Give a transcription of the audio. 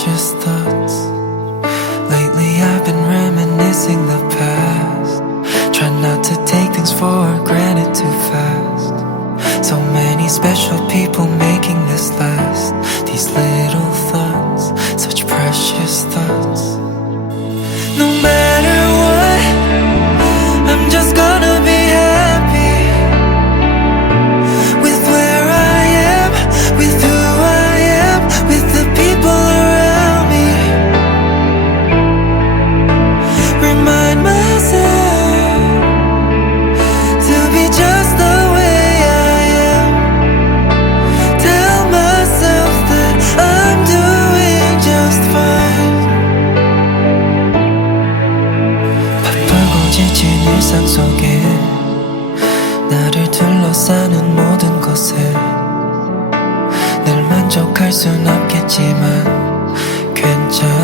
precious thoughts. Lately I've been reminiscing the past. Try not to take things for granted too fast. So many special people making this last. These little thoughts, such precious thoughts. No matter what, I'm just gonna be happy with where I am, with who I am, with the people around me. Remind myself to be just the way I am. Tell myself that I'm doing just fine. 바쁘고 지친 일상 속에 나를 둘러싸는 모든 것에 늘 만족할 순 없겠지만 괜찮아.